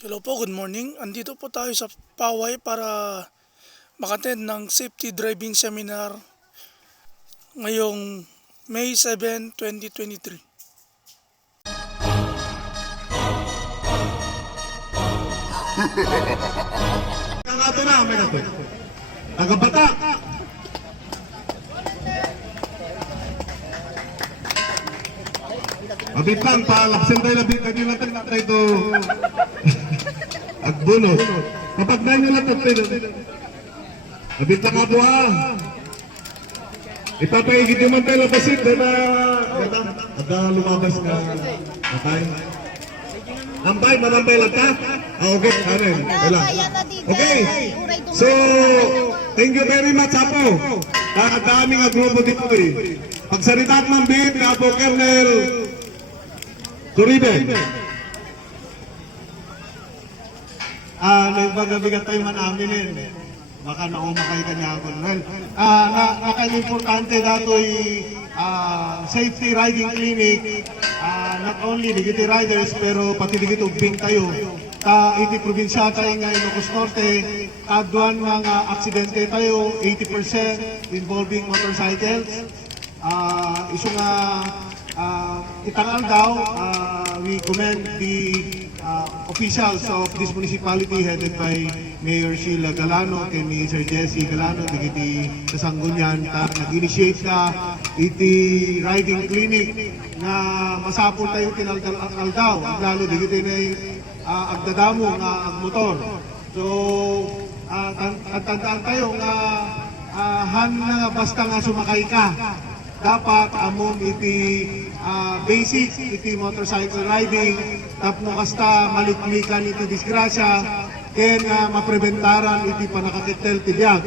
Hello po, good morning. Andito po tayo sa Paway para makattend ng safety driving seminar ngayong May 7, 2023. Ang ato na, may nato. Tagabata. Mabit lang, palaksin tayo labit. Kanina tayo na tayo ito. Agbunot. Kapag na nyo lang tayo. Mabit lang ako ha. Ipapaigit naman tayo labasin. Ada lumabas na matay. Nambay, manambay lang ka? Okay, kanin. Wala. Okay. So, thank you very much, Apo. Dami nga grupo dito eh. Pagsalitaan ng bib, Apo Kernel Turibe. Nagbaga-bigat tayo man amin eh. Baka naumakay ka niya ako. Well, naka-importante dato'y safety riding clinic. Not only digiti riders, pero pati digiti ubing tayo. Iti probinsya tayo nga Ilocos Norte, kaduan mga aksidente tayo, 80% involving motorcycles. Iso nga, itangal daw, we commend the officials of this municipality headed by Mayor Sheila Galano and ni Sir Jesse Galano digiti kasanggunyan nag-initiate ka iti riding clinic na masapol tayo tinalgal daw lalo digiti na agdadamo nga agmotor. So tandaan tayo nga han nga basta nga sumakay ka dapat among iti basic iti motorcycle riding tapno kasta maliklikan iti disgrasya ken mapreventaran iti panakakitel ti biag.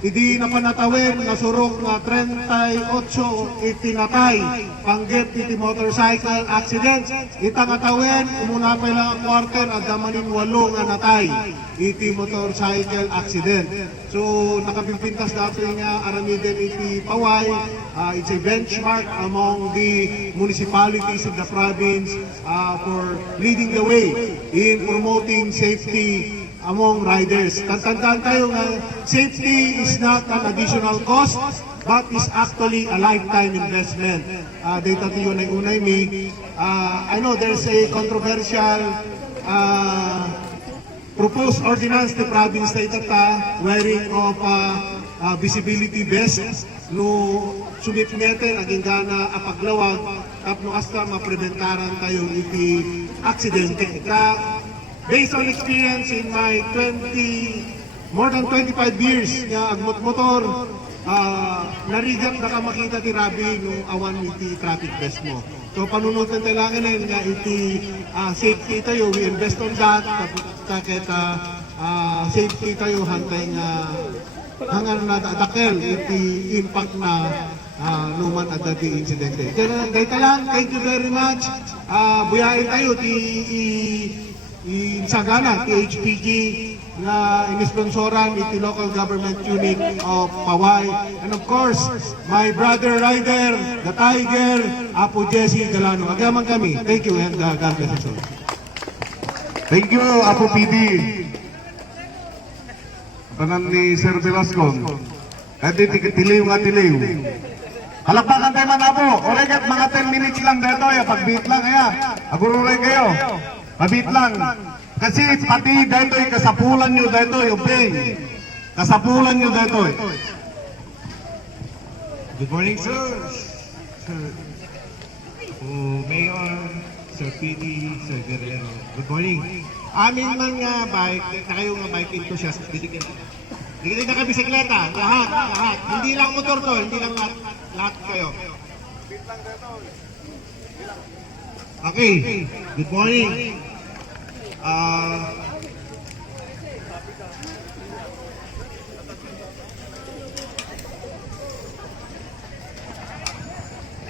Idi napanatawen nga surok nga 38 iti natay panggep iti motorcycle accident. Ita nga tawen umuna pa lang ang quarter at damanin 8 nga natay iti motorcycle accident. So nakapimpintas dato nga aramiden iti Paway. It's a benchmark among the municipalities of the province for leading the way in promoting safety among riders. Tandaan tayo nga safety is not an additional cost but is actually a lifetime investment. Data to yun ay unay me. I know there's a controversial proposed ordinance to province na itata wearing of visibility vest no sumipnete aging gana apaglawag tapno hasta mapreventaran tayo iti aksidente. Based on experience in my more than 25 years nga agmotor, narigat na ka makita ti Rabi nung awan iti traffic vest mo. So panunutan kailangan na nga iti safety tayo, we invest on that, tapos safety tayo hantay nga hangan na dakel iti impact na numan at dati insidente. Dahil lang, thank you very much. Buyain tayo Sagana, THPG, na inisponsoran iti local government unit of Paway. And of course, my brother rider, the Tiger, Apo Jesse Galano. Agaman kami. Thank you and God bless you. Thank you, Apo PD. Tanan ni Sir Velasco. Edi tiliw nga tiliw. Halakpakan tayo man Apo. Oregat mga 10 minutes lang dito. Pag-beat lang kaya. Agururay kayo. Mabit lang. Kasi pati dito kasapulan nyo dito ubing. Kasapulan nyo dito. Good morning, sir. Sir Mayor, Sir PD, Sir Guerrero. Good morning. Amin man nga bike, na kayo nga bike enthusiast. Dito na ka bisikleta. Lahat. Hindi lang motor to, hindi lang lahat kayo. Okay, good morning.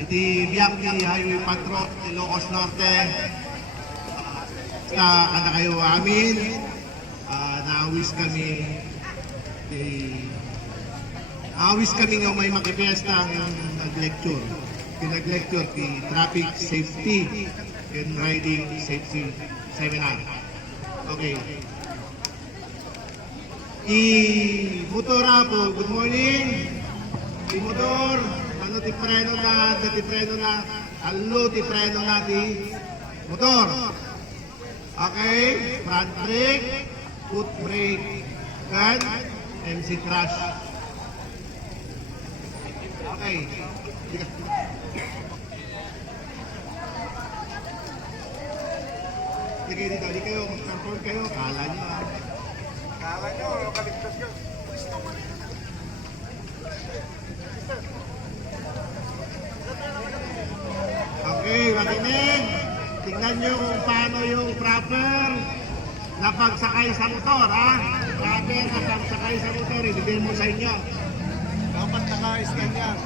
Iti biyak ni Highway Patrol Ilocos Norte kada kayo amin naawis kami nga may makipiesta ng nag-lecture ti traffic safety and riding safety seminar. Okay. Motora po, good morning. Motor, ano ti preno na, alo ti preno natin. Motor. Okay, front brake, foot brake, and MC crash. Okay. Sige dito, di kayo, mag-support kayo, kala nyo ah. Kala nyo, kaligtas yun. Okay, makinig. Tingnan nyo kung paano yung proper na pagsakay sa motor, ha? Proper na pagsakay sa motor, ibigay mo sa inyo. Dapat naka-scan yan.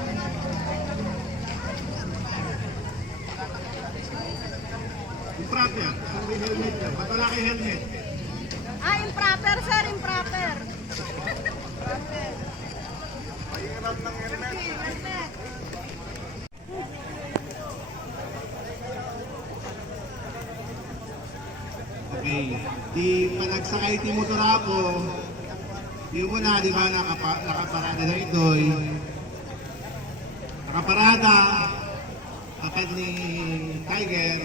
Yung proper, kung may helmet yan. Ba't wala kayo helmet? Ah, improper, sir, improper. Improper. Mahirap ng helmet. Helmet. Okay. Di panagsakay ti motor ako, yung muna, di ba, nakaparada na ito'y nakaparada kapag ni Tiger,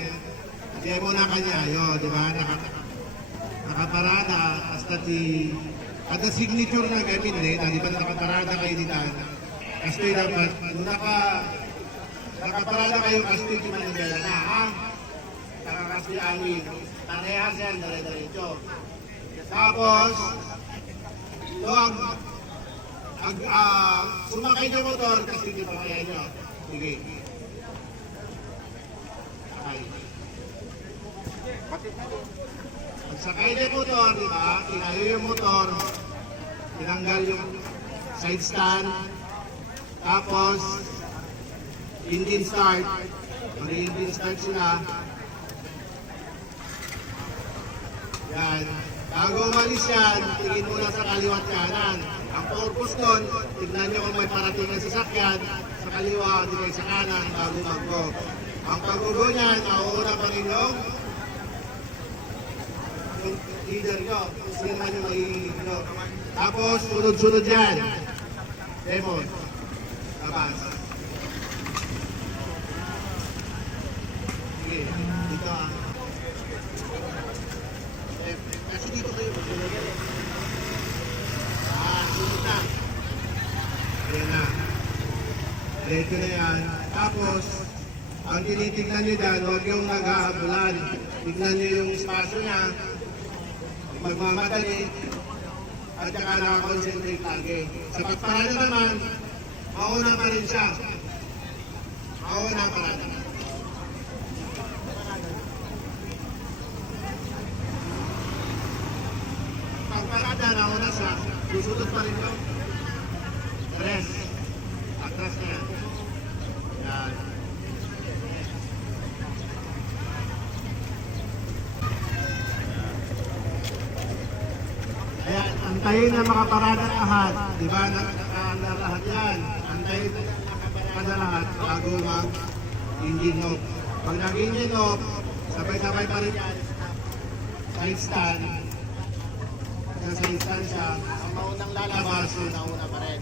di mo na kanya, yun, di ba, nakaparada, hasta ti, at the signature na gamin din, di ba, nakaparada kayo dito, kasi dapat, nakaparada kayo, kasi di ba, nangyala na, ha? Nakakasi angin, tanayas yan, dare-diretso. Tapos, sumakay ng motor kasi hindi pa kaya nyo. Sige. Sakay. Pagsakay ng motor, di ba? Tinayo yung motor, tinanggal yung side stand, tapos engine start. Mag-engine start sila. Yan. Bago umalis yan, tingin muna sa kaliwat kanan. Ang purpose nun, tignan nyo kung may parating na sasakyan sa kaliwa, di kayo sa kanan, bago mag-go. Ang pag-go niyan, mauuna pa rin yung leader nyo, kung sino man yung may Tapos, sunod-sunod yan. Demon. Labas. Sige, dito ah. Kasi dito kayo magsunod. Sunod na. Ayan na. Reto na yan. Tapos, ang tinitignan nyo dyan, huwag yung nag-aabulan. Tignan nyo yung espasyo niya. Magmamadali. At saka nakakonsentrate lagi. Sa pagparada naman, mauna pa rin siya. Mauna ang parada. Pagparada, nauna siya. Susunod pa rin siya. Rest. Atras na yan. Yan. Kaya antayin na makaparada lahat. Di ba? Nakaanda lahat yan. Antayin na makaparada lahat bago mag-engine off. Pag nag-engine off, sabay-sabay pa rin yan. Side stand. Sa side stand siya. Ang maunang lalabas, nauna pa rin.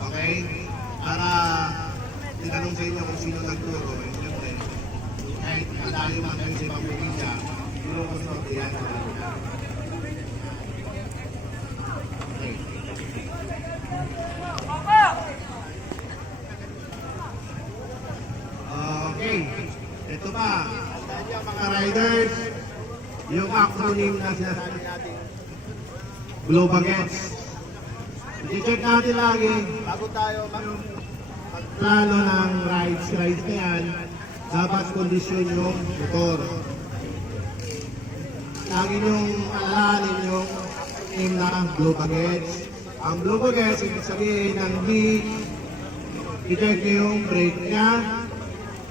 Okay? Para tinanong sa inyo kung sino nagturo. Siyempre, kahit malayo man kayo sa ibang probinsya, turo ko sa yan. Okay. Okay. Ito pa. Mga riders, yung acronym na sinasabi natin. Global Gets. I-check natin lagi bago tayo magplano ng rides na yan, dapat kondisyon yung motor. Lagi nyong alalahanin yung name na Blue Baguettes. Ang Blue Baguettes, ibig sabihin ng B, i-check nyo yung brake niya,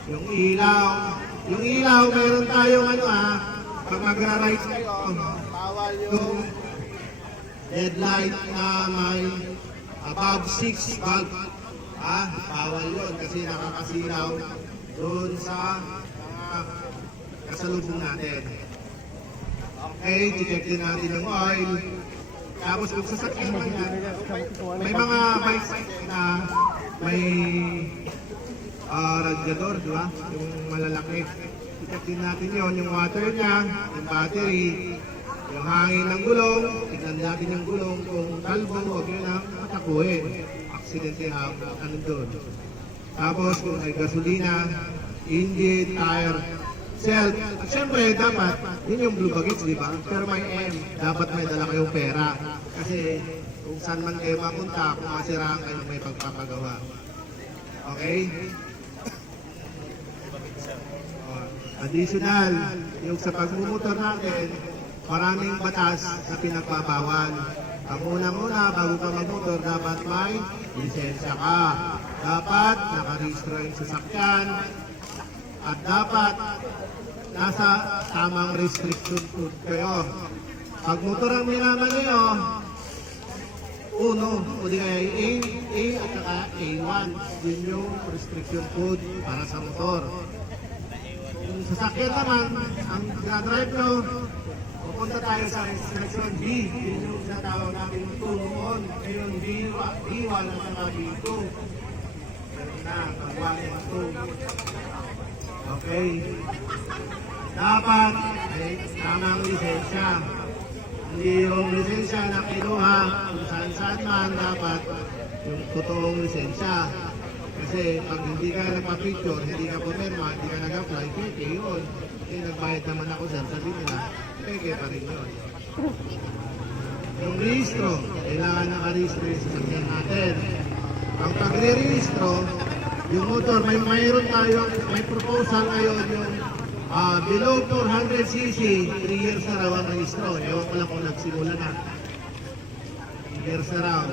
yung ilaw. Yung ilaw, meron tayong pag magra-rides kayo, bawal yung headlight na may above 6 bulb. Bawal yun kasi nakakasilaw doon sa kasalubong natin. Okay, check din natin yung oil. Tapos kung sasakyan man yan, may mga bikes na may radiator, di ba? Yung malalaki. Check din natin yon, yung water niya, yung battery, yung hangin ng gulong, tignan natin yung gulong kung kalbo, huwag yun ang matakuhin. Aksidente ano doon. Tapos kung may gasolina, engine, tire, self. At syempre, dapat, yun yung blue baggage, di ba? Pero may M, dapat may dala kayong pera. Kasi kung saan man kayo mapunta, kung masiraan kayo, may pagpapagawa. Okay? Additional, yung sa pagmumotor natin, maraming batas na pinagbabawal. Ang unang-una, bago ka magmotor, dapat may lisensya ka. Dapat nakarehistro yung sasakyan. At dapat nasa tamang restriction code kayo. Pag motor ang minaman niyo, uno, o di kaya A at saka A1. Yun yung restriction code para sa motor. Kung sasakyan naman, ang ginadrive nyo, pupunta tayo sa restriction B. Yun yung sinatawag natin yung tulungon. Ngayon B1 at saka B2. Ganun na, pag 1 and 2. Okay. Dapat ay tamang lisensya. Hindi yung lisensya na kinuha kung saan-saan man, dapat yung totoong lisensya. Kasi pag hindi ka nagpa-picture, hindi ka pumirma, hindi ka nag-apply, peke yun. Kasi nagbayad naman ako sir, sabi nila, peke pa rin yun. Yung rehistro, kailangan nakarehistro yung sasakyan natin. Ang pagre-rehistro, yung motor, mayroon tayo, may proposal ngayon yung below 400cc, 3 years na raw ang rehistro. Ewan ko lang kung nagsimula na. 3 years na raw.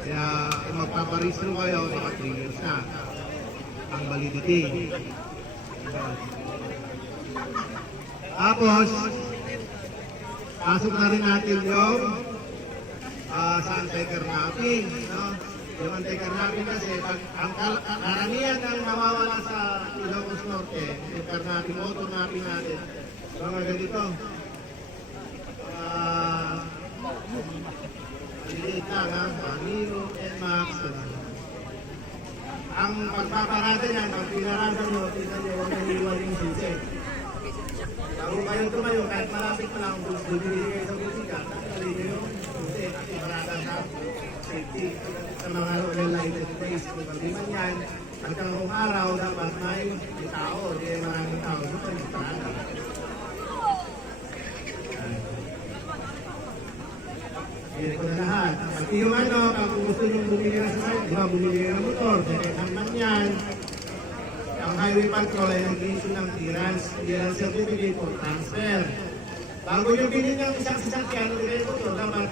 Kaya kung magpaparehistro kayo, baka 3 years na ang validity. Tapos, pasok na rin natin yung sa anti-kidnapping. No? Yung anti-kidnapping kasi, pag ang karamihan ng mawawala sa Ilocos Norte, yung kidnapping, auto-napping natin, mga ganito. Maliliit lang ha, Manilo, NMAX. Ang pagpaparada niyan, pag pinarada nyo, tingnan nyo, huwag naniwan yung susi. Bago kayo tumayo, kahit malapit pa lang, kung bumili kayo sa musika, tanggalin nyo yung susi, kasi parada sa safety. Sa mga well-lighted place, kung pag-iman yan, hanggang kung araw, dapat may tao, hindi maraming tao, doon yung parada. Hindi ko na lahat. Pag yung pag gusto nyo bumili na sa site, di ba, bumili na ng motor, second hand yan. Ang highway patrol ay nag-issue ng clearance certificate for transfer. Bago nyo bilhin ng isang sasakyan, hindi kayo motor, dapat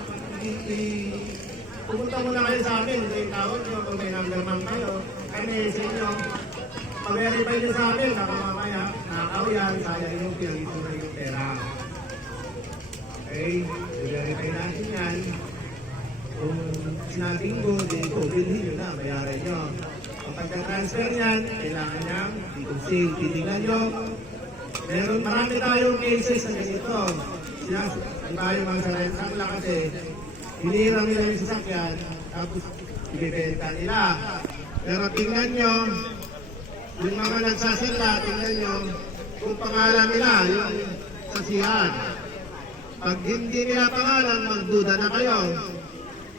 pumunta muna kayo sa amin, hindi tawag nyo kung may number man kayo. Kami sa inyo, pag-verify nyo sa amin, baka mamaya, nakakaw yan, sayang yung pinag-ito na yung pera. Okay, i-verify natin yan. Kung sinabing ko, di ko, bilhin nyo na, bayaran nyo. Kung pagka-transfer yan, kailangan niyang titusin. Titingnan nyo, marami tayong cases na ganito. Tayo mga sa rentang lang kasi, hinirang nila yung sasakyan, tapos ibibenta nila. Pero tingnan nyo, yung mga nagsasala, tingnan nyo, kung pangalan nila, yung sasihan. Pag hindi nila pangalan, magduda na kayo.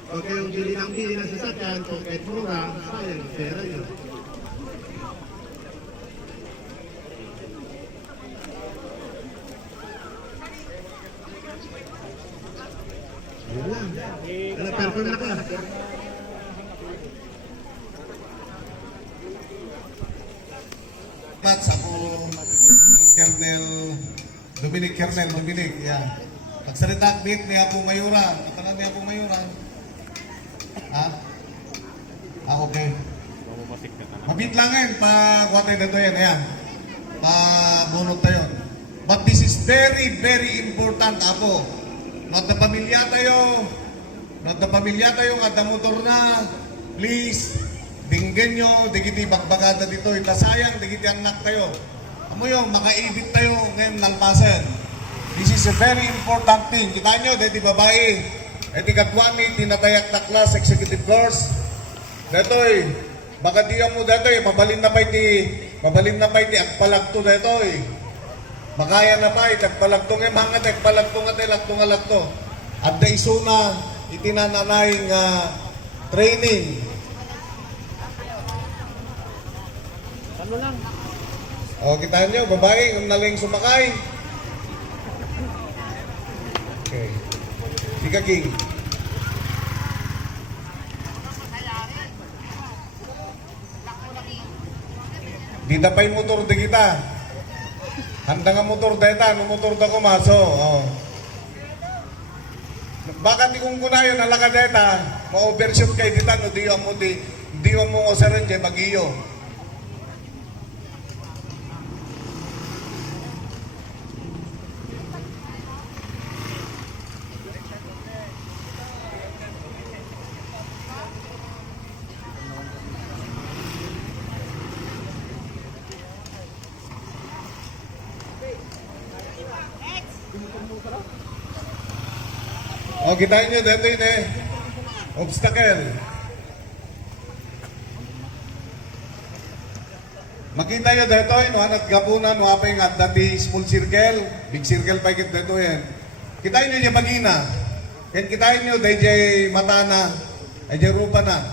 Huwag kayong bili ng sasakyan, kung kahit mura, sayang yung pera nyo. Yun lang. Perform na ka. Sa ako, Colonel Dominic, yan. Pagsalita, meet ni Apo Mayuran. Katalan ni Apo Mayuran. Ha? Okay. Mabit lang yan, pag-watay na ito yan, ayan. Pabunot tayo. But this is very, very important, Apo. Not the pamilya tayo, at the motor na. Please, dinggan nyo, digiti bagbagada dito. Itasayang, digiti anak tayo. Amo yung, makaibit tayo ngayon nalpasan. This is a very important thing. Kita nyo, dahil di babae, di katwani, tinatayak na class, executive course. Detoy, baka di mo detoy, mabalin na pa iti agpalagto detoy. Makaya na pa iti agpalagto nga mga agpalagto nga lagto. At da isuna, itinananay nga training. O, kita nyo, babae, kung naling sumakay. Okay. Ika King. Dita pa yung motor di kita. Handa nga motor deta, no motor da ko maso. Oh. Baka di kong kunayo nalaka deta, ma-overshoot kay dita, no di mo osaran dyan, magiyo. O, kita nyo, dito yun obstacle. Makita nyo dito yun, hanat gapunan, wapay nga dati small circle, big circle pa ikit dito yan. Kita nyo niya magina. Yan kita nyo, dahil matana, ay rupa na.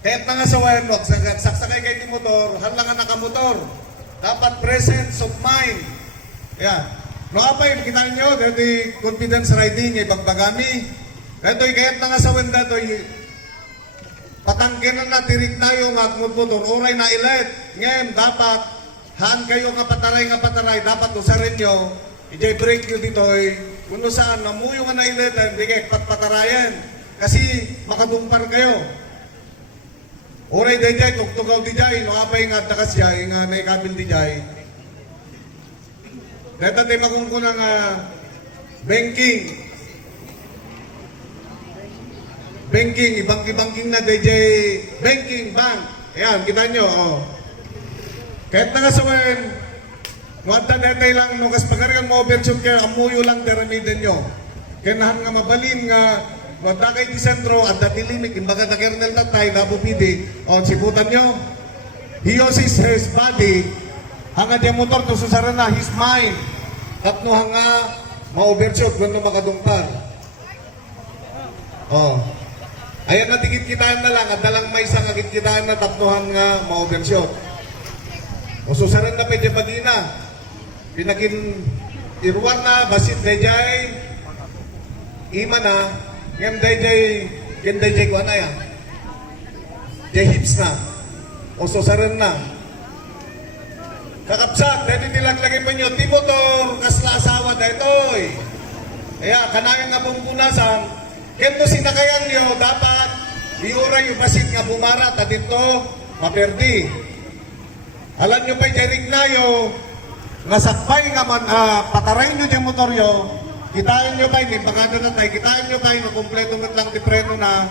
Kahit na nga sa wayan, saksakay kayo ni motor, halang nga nakamotor. Dapat presence of mind. Yan. No apay, kita nyo, dito confidence riding, ibagbagami. Dito, kahit na nga sa wenda, patangkinan na, tirig tayo nga motor, oray na ilet. Ngayon, dapat, haan kayo nga pataray, dapat usarin nyo, i-break nyo dito, kung saan, namuyo nga na ilet, hindi kayo patpatarayan. Kasi, makadumpar kayo. Oray dayjay, tugtugaw dijay, no apay nga nakasya, nga naikabil dijay. Dito tayo magungkunang banking. Banking, ibang-ibangking na DJ banking, bank. Ayan, kita nyo, oh. Kahit na nga sawain, nuwanta dito lang, no, kas pagkarang mo overshoot kayo, amuyo lang daramidin nyo. Kaya nahan nga mabalin nga, nuwanta kayo di sentro, at dati limit, imbaga na kernel tatay, napupidi, o, sibutan nyo. He uses his body, hanga diya motor, to susaran na, his mind. Tapno hanga, ma-overshoot, kung makadungpar. Oh. Ayan na tikit-kitaan na lang, at dalang may isang akit-kitaan na tapnohan nga ma-overshoot. O susaran na pwede bagina. Pinakin iruan na, basit dayjay, ima na, ngayon dayjay ko na yan. Jay hips na. O susaran na. Kakapsat, dahil nilaglagay pa nyo, timotor, kasla asawa dahitoy. Kaya, kanayan nga pong punasan, kendo sinakayan nyo, dapat, iuray yung basit nga bumarat, at ito, maperdi. Alam nyo pa'y jaring nayo, nasakpay nga man, patarayin nyo yung motor nyo, kitain nyo pa'y, di pagkada na tayo, kitain nyo pa'y, nakumpleto nga lang di preno na,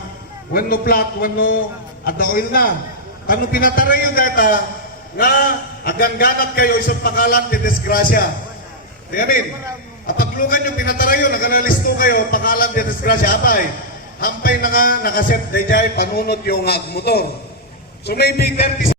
when no flat, when no, at the oil na. Kano pinatarayin data, nga agangganat kayo isang pakalan di desgrasya. Tingnan, at paglugan nyo pinatarayo, naganalisto kayo, pakalan di desgrasya, apay, hampay na nga nakaset dayjay panunot yung motor. So maybe 30